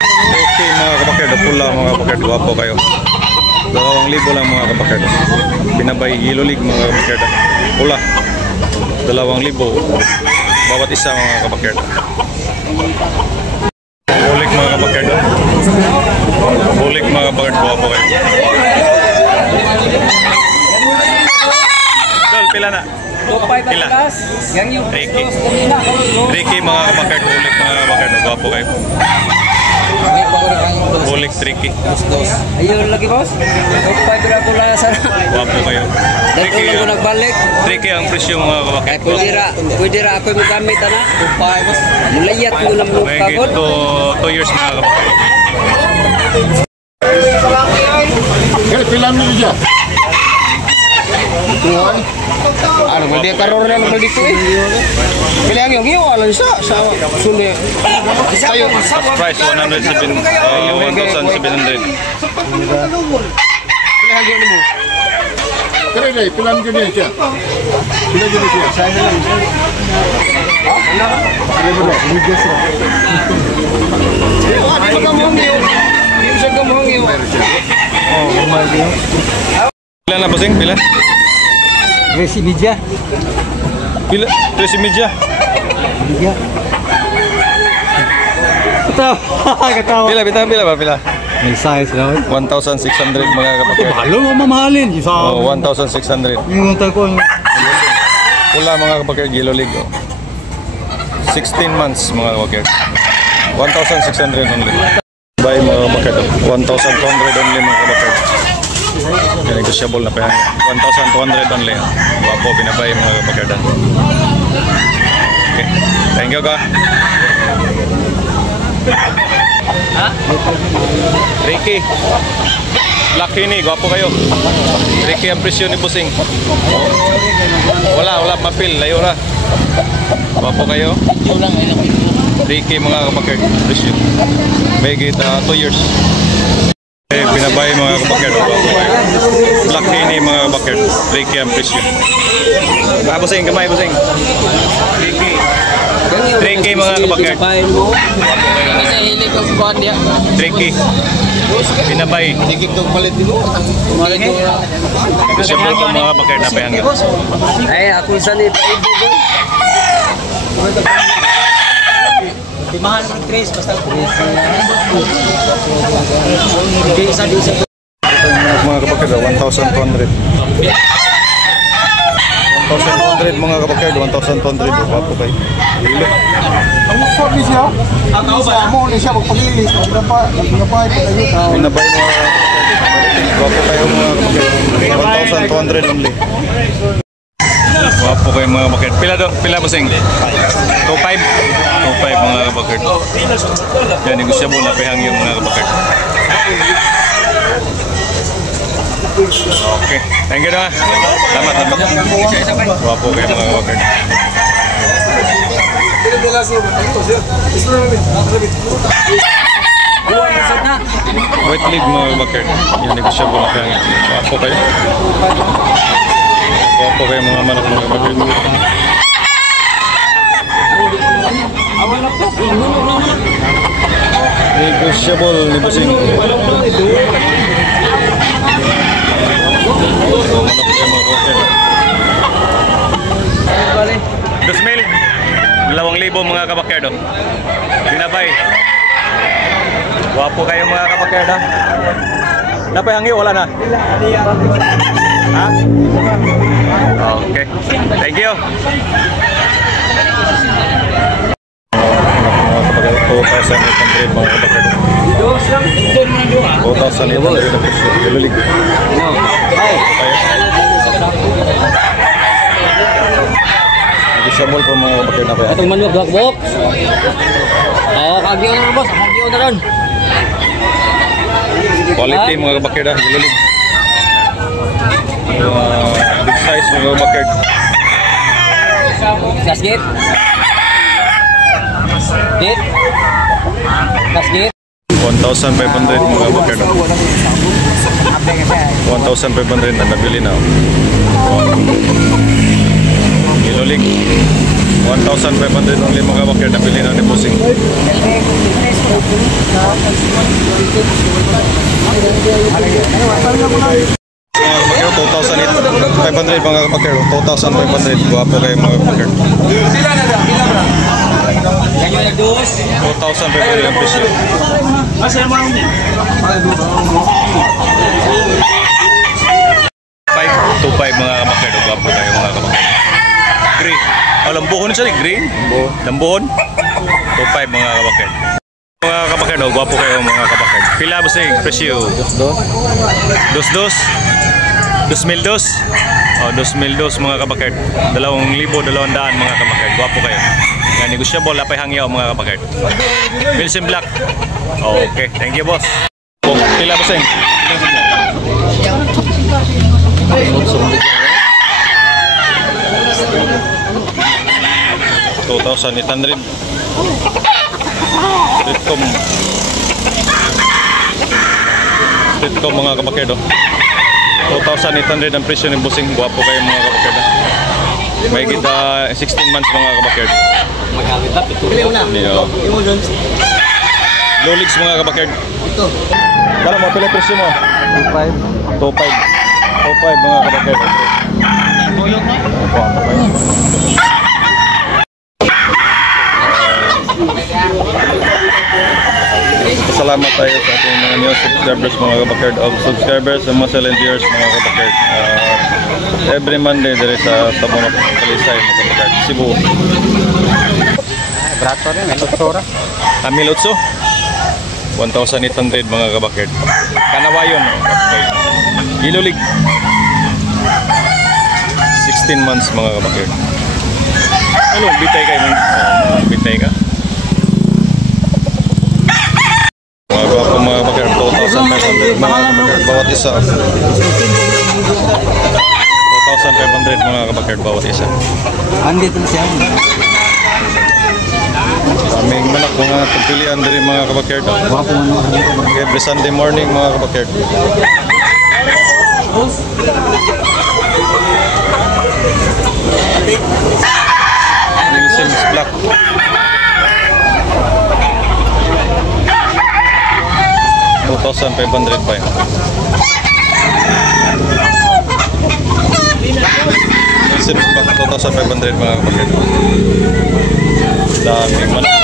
Okay mga kapakerd, pula mga kapakerd, guwapo kayo. 2,000 lang mga kapakerd. Binabay Yellow League mga kapakerd. Pula 2,000 bawat isa mga kapakerd. Bulik mga kapakerd. Bulik mga kapakerd, guwapo kayo. Dol, pila na? Pila? Ricky mga kapakerd, bulik mga kapakerd, guwapo kayo. Bulik Ricky. Ayun lagi boss. Pwede na pula sana. Guwapo kayo. Ricky ang presyo mga kapakerd. Pwede ra ako mo gamit ana. Mulayat mo lang mo pagod. 2 years mga kapakerd. Pilan mo siya. Ano ba dia karor na naman dito eh. Bilang yung iyo alam sa sunde. Tayo Price 1,700. Bilang yung mo. Kaya dai pilan gini siya. Pilan gini siya. Saya lang. Ha? Ano ba? Bigas ra. Ano ba ka mo niyo? Hindi sa ka mo niyo. Oh, normal niyo. Pila na bossing? Pila? Resi media. Pila? Resi media? Media. Katawa. Pila ba? Pila? May size daw. 1,600 mga kapakerd. Halo mo mamahalin. Oh, 1,600. Yung tayo ko. Pula mga kapakerd, Yellow League. 16 months mga kapakerd. 1,600 only. Bye mga kapakerd. 1,200 only mga kapakerd. Negotiable na pa yan. 1,200 only. Wapo, binabay mga kapakerd. Okay. Thank you ka. Ha? Ricky. Lucky ni, gwapo kayo. Ricky ang presyo ni Busing. Wala mapil, layo na. Gwapo kayo. Ricky mga kapakerd, presyo. Megit 2 years. Binabay mga kapakerd. Lucky ni mga kapakerd. Ricky ang presyo. Busing, kamay Busing. Ricky mga kapakerd. Tricky. Pinabay. Siyempre ko mga kapakerd na pahangin. Ay, ako isa ni Paibo. Timahan ng Chris, basta mga kapakerd, 1,200. 1,200 mga kapakerd, 1,200. Wapo kayo. Ang sport ni siya. Mo ni siya magpagili. Pinabay mga wapo kayo mga kapakerd. 1,200 only. Wapo kayo mga kapakerd. Pila Busing? 2,500 mga kapakerd. Yan, negosyable na pahang yung mga kapakerd. Okay, thank you na. Salamat. Wapo kayo mga kapakerd. White League mga kapakerd. Yan, negosyable na pahang yung. Wapo kayo. Wapo kayo mga manok mga kapakerd. Negosyable ni Busing. Dusmil 2,000 mga kapakerd. Binabay. Wapo kayo mga kapakerd. Napay hangyo, wala na. Ha? Okay. Thank you. 2,800 mga kapakerd. 2,800 ang presyo. Yellow League. Negosyable pa mga kapakerd na kaya. Atong manuwa black. Kagyo na boss, kagyo na ron. Quality mga kapakerd, Yellow League. Big size mga kapakerd. Gasgate. Gasgate. 1,500 mga kapakerd. 1,500 na nabili na. Yellow League. 1,500 only mga kabakid. Napili na ni Bossing. Mga 2,500 mga kabakid. 2,500. Guwapo kayo mga kabakid. 2,500 ang presyo. 5,2,500 mga kabakid. Guwapo kayo mga kabakid. Gray. Oh, lambuhon siya ni green. Lambuhon. 2,500 mga kabakid. Mga kabakid, oh, guwapo kayo mga kabakid. Pila Bossing presyo? 2,200. 2,200. Oh, 2,200 mga kabakid. 2,200 mga kabakid. Guwapo kayo. Yan, negosyable, lapay hangyaw mga kabakid. Wilson Black. Oh, okay, thank you boss. Oh, pila Bossing? 2,800. Streetcom mga kabakid. 2,800 ang presyo ng Bossing. Guwapo kayo mga kabakid. May kita 16 months mga kabakid. Lolix mga kabakid. Para mo, pila presyo mo? 2,500 mga kabakid. Salamat tayo sa ating mga new subscribers mga kabakid, of subscribers sa mga silent viewers mga kabakid. Every Monday there is sa Tabunok, Kalisay mga kabakid, Cebu. Brato rin, Melotso. Milotso 1,800 mga kabakid. Kanawayon, okay. Gilolig 16 months mga kabakid. Ano, bitay kayo bitay ka. Mga gwapo mga kabakid, 2,500 mga kabakid bawat isa. 2,500 mga kabakid bawat isa. Andito siya. Aming manak mga pagpilian dari mga kabakid. Every Sunday morning mga kabakid. Wilson's Black. $2,500 pa yun. Wilson's Black, 2,500 mga kabakid. Daming manak.